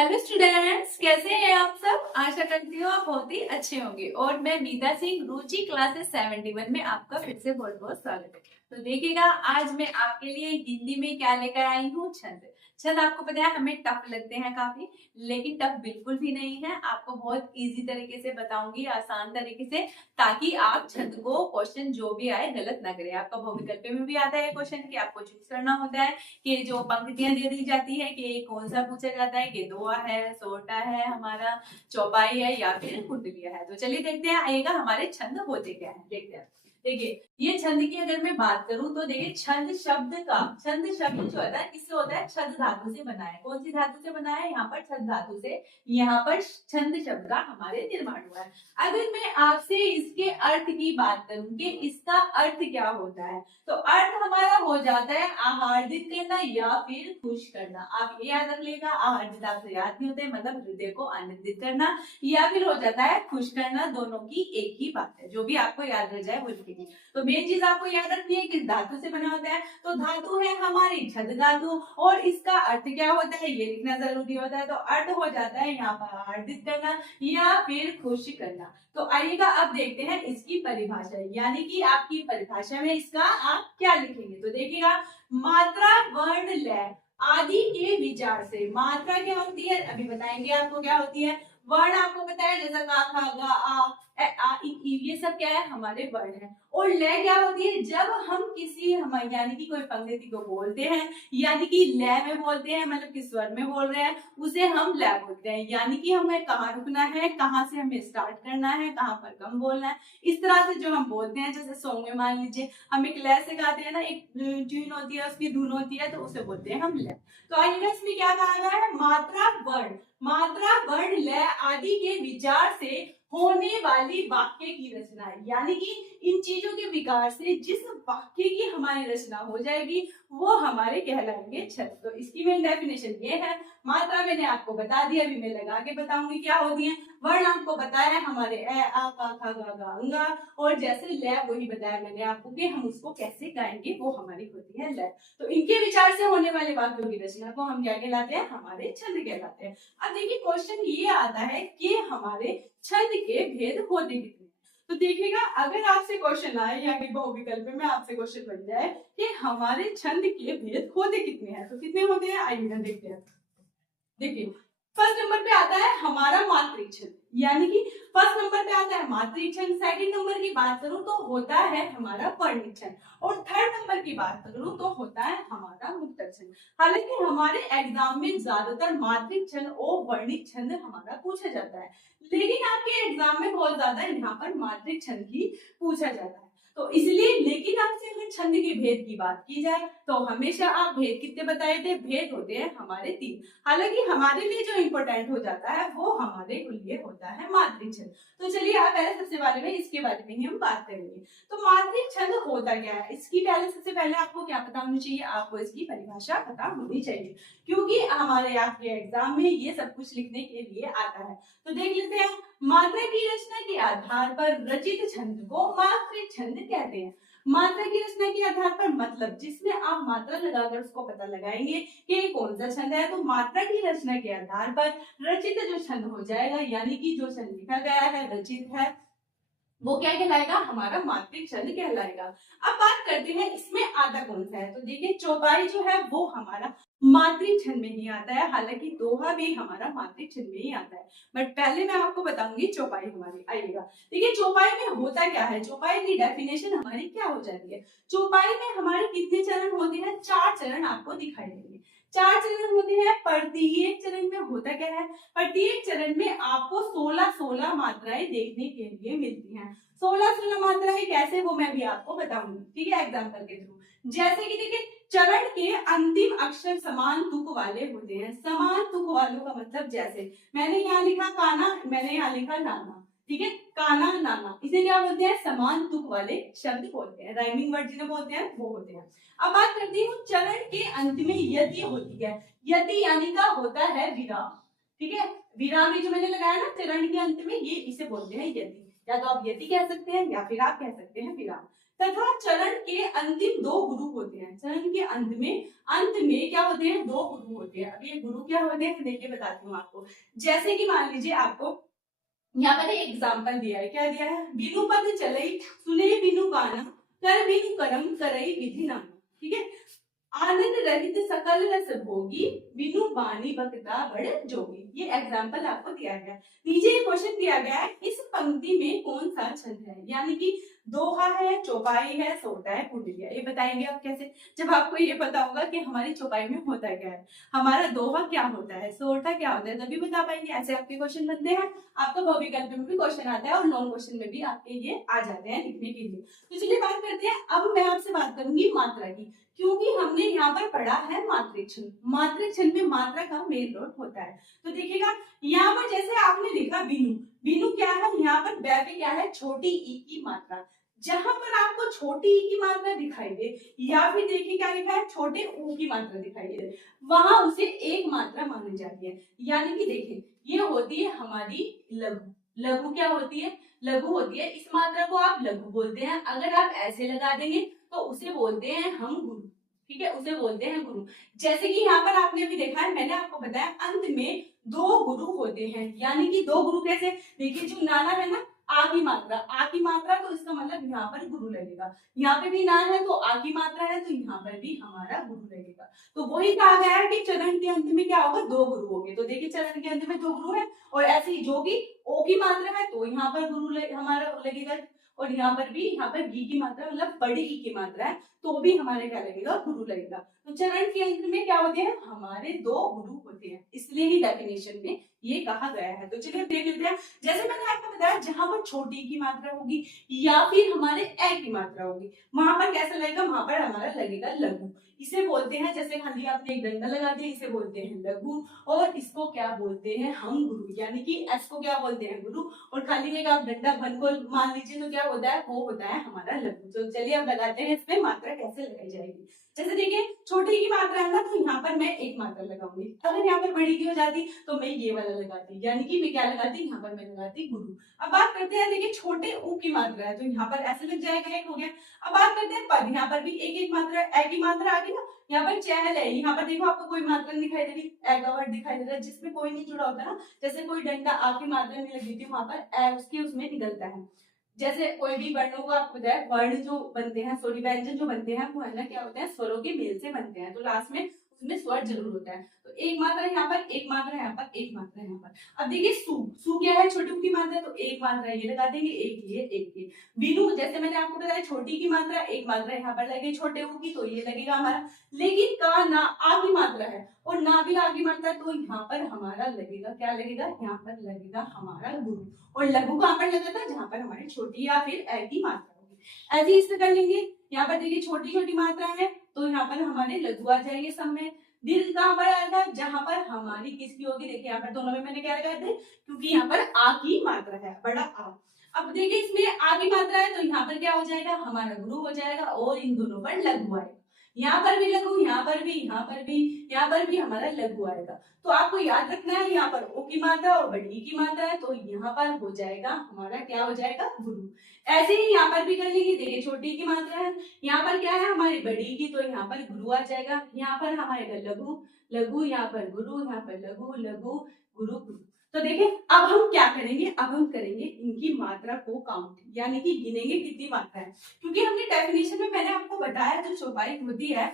Hello students, कैसे हैं आप सब। आशा करती हूँ आप बहुत ही अच्छे होंगे। और मैं मीता सिंह, रुचि क्लासेस 71 में आपका फिर से बहुत बहुत स्वागत है। तो देखिएगा, आज मैं आपके लिए हिंदी में क्या लेकर आई हूँ। छंद। छंद आपको पता है हमें टफ लगते हैं काफी, लेकिन टफ बिल्कुल भी नहीं है। आपको बहुत इजी तरीके से बताऊंगी, आसान तरीके से, ताकि आप छंद को क्वेश्चन जो भी आए गलत ना करें। आपका बहुविकल्प में भी आता है क्वेश्चन कि आपको चूज करना होता है कि जो पंक्तियां दे दी जाती है कि कौन सा पूछा जाता है कि दोहा है, सोटा है, हमारा चौपाई है या फिर कुंडलिया है। तो चलिए देखते हैं आइएगा हमारे छंद होते क्या है, देखते हैं। देखिए, ये छंद की अगर मैं बात करूं तो देखिए, छंद शब्द जो है किससे होता है, छंद धातु से बना है। कौन सी धातु से बना है, यहाँ पर छंद धातु से यहाँ पर छंद शब्द का हमारे निर्माण हुआ है। अगर मैं आपसे इसके अर्थ की बात करूं कि इसका अर्थ क्या होता है, तो अर्थ हमारा हो जाता है आहार्दित करना या फिर खुश करना। आप ये याद रख लेगा, आहार्दित आपसे याद नहीं होते, मतलब हृदय को आनंदित करना, या फिर हो जाता है खुश करना। दोनों की एक ही बात है, जो भी आपको याद रह जाए वो लिखेंगे। तो मेन चीज आपको याद रखनी है किस धातु से बना होता है। तो धातु है हमारी छंद धातु, और इसका अर्थ क्या होता है ये लिखना जरूरी होता है। तो अर्थ हो जाता है यहाँ पर आहार्दित करना या फिर खुश करना। तो आइएगा अब देखते हैं इसकी परिभाषा, यानी कि आपकी परिभाषा में इसका आप क्या लिखेंगे। तो देखिएगा, मात्रा वर्ण लय आदि के विचार से। मात्रा क्या होती है अभी बताएंगे आपको क्या होती है। वर्ण आपको पता है, जैसा का खा गा आ ए आ इ ई, ये सब क्या है हमारे वर्ण है। और लय क्या होती है, जब हम किसी यानी कि कोई पंक्ति को बोलते हैं, यानी कि लय में बोलते हैं, मतलब किस स्वर में बोल रहे हैं उसे हम लय बोलते हैं। यानी कि हमें कहाँ रुकना है, कहाँ से हमें स्टार्ट करना है, कहाँ पर कम बोलना है, इस तरह से जो हम बोलते हैं। जैसे सॉन्ग में मान लीजिए हम एक लय से गाते हैं ना, एक ट्यून होती है, उसकी धुन होती है, तो उसे बोलते हैं हम लय। तो आइए इसमें क्या कहा गया है, मात्रा वर्ण लय आदि के विचार से होने वाली वाक्य की रचना है। यानी कि इन चीजों के विकार से जिस वाक्य की हमारी रचना हो जाएगी वो हमारे कहलाएंगे छंद। तो इसकी मेन डेफिनेशन ये है। मात्रा मैंने आपको बता दी, अभी मैं लगा के बताऊंगी क्या होती है। वर्ण आपको बताया है हमारे ए आ का खा गा गा अंगा, और जैसे लय वही बताया मैंने आपको कि हम उसको कैसे गाएंगे, वो हमारी होती है लय। तो इनके विचार से होने वाले वाक्यों की रचना को हम क्या कहलाते हैं, हमारे छंद कहलाते हैं। अब देखिए क्वेश्चन ये आता है कि हमारे छंद के भेद होते कितने। तो देखिएगा, अगर आपसे क्वेश्चन आए या कि बहुविकल्प में आपसे क्वेश्चन बन जाए कि हमारे छंद के भेद होते कितने हैं, तो कितने होते हैं आइए देखते हैं। देखिए, फर्स्ट नंबर पे आता है हमारा मात्रिक छंद, यानी कि फर्स्ट नंबर पे आता है मात्रिक छंद। सेकंड नंबर की बात करूं तो होता है हमारा वर्णिक छंद, और थर्ड नंबर की बात करूं तो होता है हमारा मुक्तक छंद। हालांकि हमारे एग्जाम में ज्यादातर मात्रिक छंद और वर्णिक छंद हमारा पूछा जाता है, लेकिन आपके एग्जाम में बहुत ज्यादा यहाँ पर मात्रिक छंद ही पूछा जाता है। तो इसलिए, लेकिन आपसे अगर छंद के भेद की बात की जाए तो हमेशा आप भेद कितने बताए थे, भेद होते हैं हमारे 3। हालांकि हमारे लिए जो इंपॉर्टेंट हो जाता है वो हमारे लिए होता है मात्रिक छंद। तो चलिए आप पहले सबसे बारे में इसके बारे में ही हम बात करेंगे। तो मात्रिक छंद होता क्या है, इसकी पहले सबसे पहले आपको क्या पता होनी चाहिए, आपको इसकी परिभाषा पता होनी चाहिए, क्योंकि हमारे आपके एग्जाम में ये सब कुछ लिखने के लिए आता है। तो देख लेते हैं, मात्रा की रचना के आधार पर रचित छंद को मात्रिक छंद कहते हैं। मात्रा की रचना के आधार पर मतलब जिसमें आप मात्रा लगाकर उसको पता लगाएंगे कि कौन सा छंद है। तो मात्रा की रचना के आधार पर रचित जो छंद हो जाएगा, यानी कि जो छंद लिखा गया है, रचित है, वो क्या कहलाएगा, हमारा मात्रिक छंद कहलाएगा। अब बात करते हैं इसमें आता कौन सा है। तो देखिए, चौपाई जो है वो हमारा मात्रिक छंद में ही आता है, हालांकि दोहा भी हमारा मात्रिक छंद में ही आता है, बट पहले मैं आपको बताऊंगी चौपाई हमारी। आइएगा, देखिए चौपाई में होता क्या है, चौपाई की डेफिनेशन हमारी क्या हो जाती है। चौपाई में हमारे कितने चरण होते हैं, 4 चरण आपको दिखाई देंगे। 4 चरण होते हैं। प्रत्येक चरण में होता क्या है, प्रत्येक चरण में आपको 16-16 मात्राएं देखने के लिए मिलती हैं। 16-16 मात्राएं कैसे, वो मैं भी आपको बताऊंगी, ठीक है, एग्जाम्पल के थ्रू। जैसे कि देखिए, चरण के अंतिम अक्षर समान तुक वाले होते हैं। समान तुक वालों का मतलब, जैसे मैंने यहाँ लिखा काना, मैंने यहाँ लिखा नाना, ठीक है, काना नाना, इसे क्या बोलते हैं, समान तुक वाले शब्द बोलते हैं, राइमिंग वर्ड जिन्हें बोलते हैं वो होते हैं। अब बात करती हूँ चरण के अंत में यति होती है। यति यानी का होता है विराम, ठीक है, विराम जो मैंने लगाया ना चरण के अंत में, ये इसे बोलते हैं यति। या तो आप यति कह सकते हैं या फिर आप कह सकते हैं विराम। तथा चरण के अंतिम दो गुरु होते हैं। चरण के अंत में क्या होते हैं, दो गुरु होते हैं। अब ये गुरु क्या होते हैं देखिए बताती हूँ आपको। जैसे कि मान लीजिए आपको यहाँ पर एग्जाम्पल दिया है, क्या दिया है, बिनु पद चलई सुने बिनु गाना कर बिनु करम करई विधि नाना। ठीक है, आनंद रहित सकल रस भोगी बिनु बानी बकता बड़ जोगी। ये एग्जाम्पल आपको दिया गया। नीचे ये क्वेश्चन दिया गया है, इस पंक्ति में कौन सा छंद है, यानी कि दोहा है, चौपाई है, सोटा है, कुंडलिया। ये बताएंगे आप कैसे, जब आपको ये पता होगा कि हमारी चौपाई में होता क्या है, हमारा दोहा क्या होता है, सोटा क्या होता है, तभी बता पाएंगे। ऐसे आपके क्वेश्चन बनते हैं। आपका भविकल्प में भी क्वेश्चन आता है और नॉन क्वेश्चन में भी आपके ये आ जाते हैं लिखने के लिए। तो चलिए बात करते हैं। अब मैं आपसे बात करूंगी मात्रा की, क्योंकि हमने यहाँ पर पढ़ा है मात्रिक छंद। मात्रिक छंद में मात्रा का मेन रोल होता है। तो देखिएगा यहाँ पर जैसे आपने लिखा बिनु, बिनु क्या है, यहाँ पर बै पे क्या है, छोटी ई की मात्रा। जहां पर आपको छोटी ई की मात्रा दिखाई दे, या फिर देखिए क्या लिखा है, छोटे ऊ की मात्रा दिखाई दे, वहां उसे एक मात्रा मानी जाती है। यानी कि देखिए ये होती है हमारी लघु। लघु क्या होती है, लघु होती है। इस मात्रा को आप लघु बोलते हैं। अगर आप ऐसे लगा देंगे तो उसे बोलते हैं हम गुरु। ठीक है, उसे बोलते हैं गुरु। जैसे कि यहाँ पर आपने अभी देखा है, मैंने आपको बताया अंत में दो गुरु होते हैं। यानी कि दो गुरु कैसे, देखिए जो नाना है ना, आ की मात्रा, आ की मात्रा, तो इसका मतलब यहाँ पर गुरु लगेगा। यहाँ पे भी ना है तो आ की मात्रा है, तो यहाँ पर भी हमारा गुरु लगेगा। तो वही कहा गया है कि चरण के अंत में क्या होगा, दो गुरु होंगे। तो देखिए चरण के अंत में दो गुरु है, और ऐसे ही जो कि ओ की मात्रा है तो यहाँ पर गुरु हमारा लगेगा, और यहाँ पर भी, यहाँ पर गी की मात्रा मतलब बड़ी ई की मात्रा है तो भी हमारे क्या लगेगा, गुरु लगेगा। तो चरण के अंत में क्या होते हैं, हमारे दो गुरु होते हैं, इसलिए ही डेफिनेशन में ये कहा गया है। तो चलिए देख लेते हैं। जैसे मैंने आपको बताया, जहां पर छोटी की मात्रा होगी या फिर हमारे ए की मात्रा होगी, वहां पर कैसा लगेगा, वहां पर हमारा लगेगा लघु। इसे बोलते हैं, जैसे खाली आपने एक डंडा लगा दिया, इसे बोलते हैं लघु। और इसको क्या बोलते हैं, हम गुरु। यानी कि एस को क्या बोलते हैं, गुरु। और खाली एक आप डंडा बन को मान लीजिए तो क्या होता है, वो होता है हमारा लघु। तो चलिए अब लगाते हैं इसमें मात्रा कैसे लगाई जाएगी। जैसे देखिए छोटी की मात्रा है ना, तो यहाँ पर मैं एक मात्रा लगाऊंगी। अगर यहाँ पर बड़ी की हो जाती तो मैं ये वाला लगाती, यानी कि मैं क्या लगाती, यहाँ पर मैं लगाती गुरु। अब बात करते हैं, देखिए छोटे ऊ की मात्रा है तो यहाँ पर ऐसे लग जाएगा, एक हो गया। अब बात करते हैं पद, यहाँ पर भी एक एक मात्रा, ए की मात्रा आ गई ना। यहाँ पर चहल है, यहाँ पर देखो आपको कोई मात्रा नहीं दिखाई दे रही, ए का वर्ड दिखाई दे रहा है जिसमें कोई नहीं जुड़ा होता ना। जैसे कोई डंडा आ की मात्रा में लगी थी, वहां पर ए उसके उसमें निकलता है। जैसे कोई भी वर्णों को आपको बताया, वर्ण जो बनते हैं, सॉरी व्यंजन जो बनते हैं, वो है ना क्या होते हैं, स्वरों के मेल से बनते हैं। तो लास्ट में उसमें स्वर जरूर होता है। तो एक मात्रा यहाँ पर, एक मात्रा यहाँ पर, एक मात्रा यहाँ पर। अब देखिए सु, सु क्या है, छोटी की मात्रा, तो एक मात्रा ये लगा देंगे, एक ये, एक ये। बिनु, जैसे मैंने आपको बताया छोटी की मात्रा, एक मात्रा यहाँ पर लगे छोटे ऊ की, तो ये लगेगा हमारा। लेकिन का ना आ की मात्रा है और ना भी आ की मात्रा, तो यहाँ पर हमारा लगेगा, क्या लगेगा, यहाँ पर लगेगा हमारा गुरु। और लघु कहाँ पर लगा था, जहां पर हमारी छोटी या फिर ए की मात्रा होगी। ऐसे इससे कर लेंगे। यहाँ पर देखिए छोटी छोटी मात्रा है तो यहाँ पर हमारे लघु आ जाएंगे सब में। दीर्घ कहाँ पर आएगा, जहां पर हमारी किसकी होगी, देखिए यहाँ पर दोनों में मैंने क्या लगाए थे, क्योंकि यहाँ पर आ की मात्रा है, बड़ा आ। अब देखिए इसमें आ की मात्रा है तो यहाँ पर क्या हो जाएगा, हमारा गुरु हो जाएगा, और इन दोनों पर लघु आएगा। यहाँ पर भी लघु, यहाँ पर भी, यहाँ पर भी, यहाँ पर भी हमारा लघु आएगा। तो आपको याद रखना है, यहाँ पर ओ की मात्रा और बड़ी की मात्रा है, तो यहाँ पर हो जाएगा हमारा, क्या हो जाएगा, गुरु। ऐसे ही यहाँ पर भी कर लेंगे। देखिए छोटी की मात्रा है, यहाँ पर क्या है हमारी बड़ी की, तो यहाँ पर गुरु आ जाएगा। यहाँ पर हमारे लघु, लघु, यहाँ पर गुरु, यहाँ पर लघु, लघु, गुरु, गुरु। तो देखिए अब हम क्या करेंगे, अब हम करेंगे इनकी मात्रा को काउंट, यानी कि गिनेंगे कितनी मात्रा है। क्योंकि हमने डेफिनेशन में मैंने आपको बताया, जो चौपाई होती है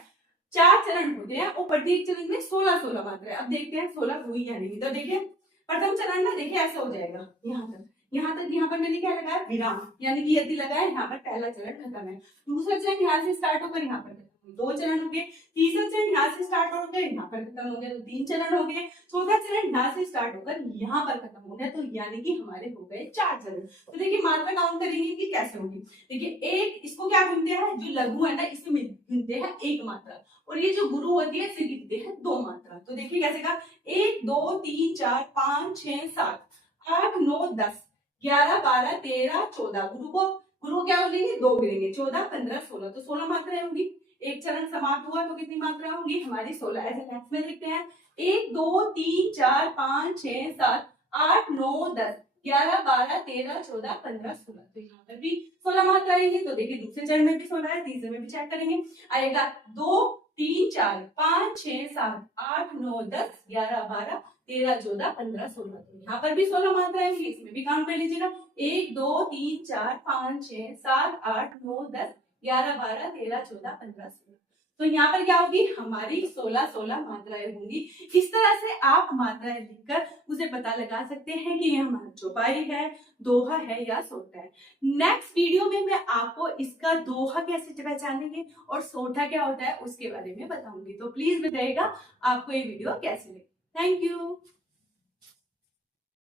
4 चरण होते हैं और प्रत्येक चरण में 16-16 मात्रा है। अब देखते हैं 16 हुई या नहीं। तो देखिए प्रथम चरण ना, देखिए ऐसा हो जाएगा, यहाँ तक, यहाँ तक। यहाँ पर मैंने क्या लगाया, विराम, यानी कि यदि लगाया, यहाँ पर पहला चरण खत्म है। दूसरा चरण यहाँ से स्टार्ट होकर यहाँ पर, 2 चरण हो गए। तीसरा चरण यहाँ से स्टार्ट होकर यहाँ पर खत्म हो गया, तो 3 चरण हो गए। चौथा चरण यहाँ से स्टार्ट होकर यहाँ पर खत्म हो गया, तो यानी कि हमारे हो गए 4 चरण। तो देखिए मात्रा काउंट करेंगे कि कैसे होगी। देखिए एक, इसको क्या गिनते हैं, जो लघु है ना, इसको गिनते हैं 1 मात्रा, और ये जो गुरु होती है इसे गिनते हैं 2 मात्रा। तो देखिए कैसे का, 1 2 3 4 5 6 7 8 9 10 11 12 13 14। गुरु क्या बोलेंगे, 2 गिनेंगे, 14 15 16, तो 16 मात्राएं होंगी। एक चरण समाप्त हुआ तो कितनी मात्रा होंगी हमारी, 16। ऐसे नेक्स्ट में लिखते हैं 1 2 3 4 5 6 7 8 9 10 11, 12, 13, 14, 15, 16। तो यहाँ पर भी 16 मात्रा आएंगी। तो देखिए दूसरे चरण में भी 16 है, तीसरे में भी चेक करेंगे। आएगा 2, 3, 4, 5, 6, 7, 8, 9, 10, 11, 12, 13, 14, 15, 16। तो यहाँ पर भी 16 मात्रा आएंगी, इसमें भी काउंट कर लीजिएगा। 1, 2, 3, 4, 5, 6, 7, 8, 9, 10, 11, 12, 13, 14, 15, 16। तो यहाँ पर क्या होगी, हमारी 16 मात्राएं होंगी। इस तरह से आप मात्राएं लिखकर उसे पता लगा सकते हैं कि ये हमारा चौपाई है, दोहा है या सोटा है। नेक्स्ट वीडियो में मैं आपको इसका दोहा कैसे पहचानेंगे और सोटा क्या होता है उसके बारे में बताऊंगी। तो प्लीज बताइएगा आपको ये वीडियो कैसे लगी। Thank you.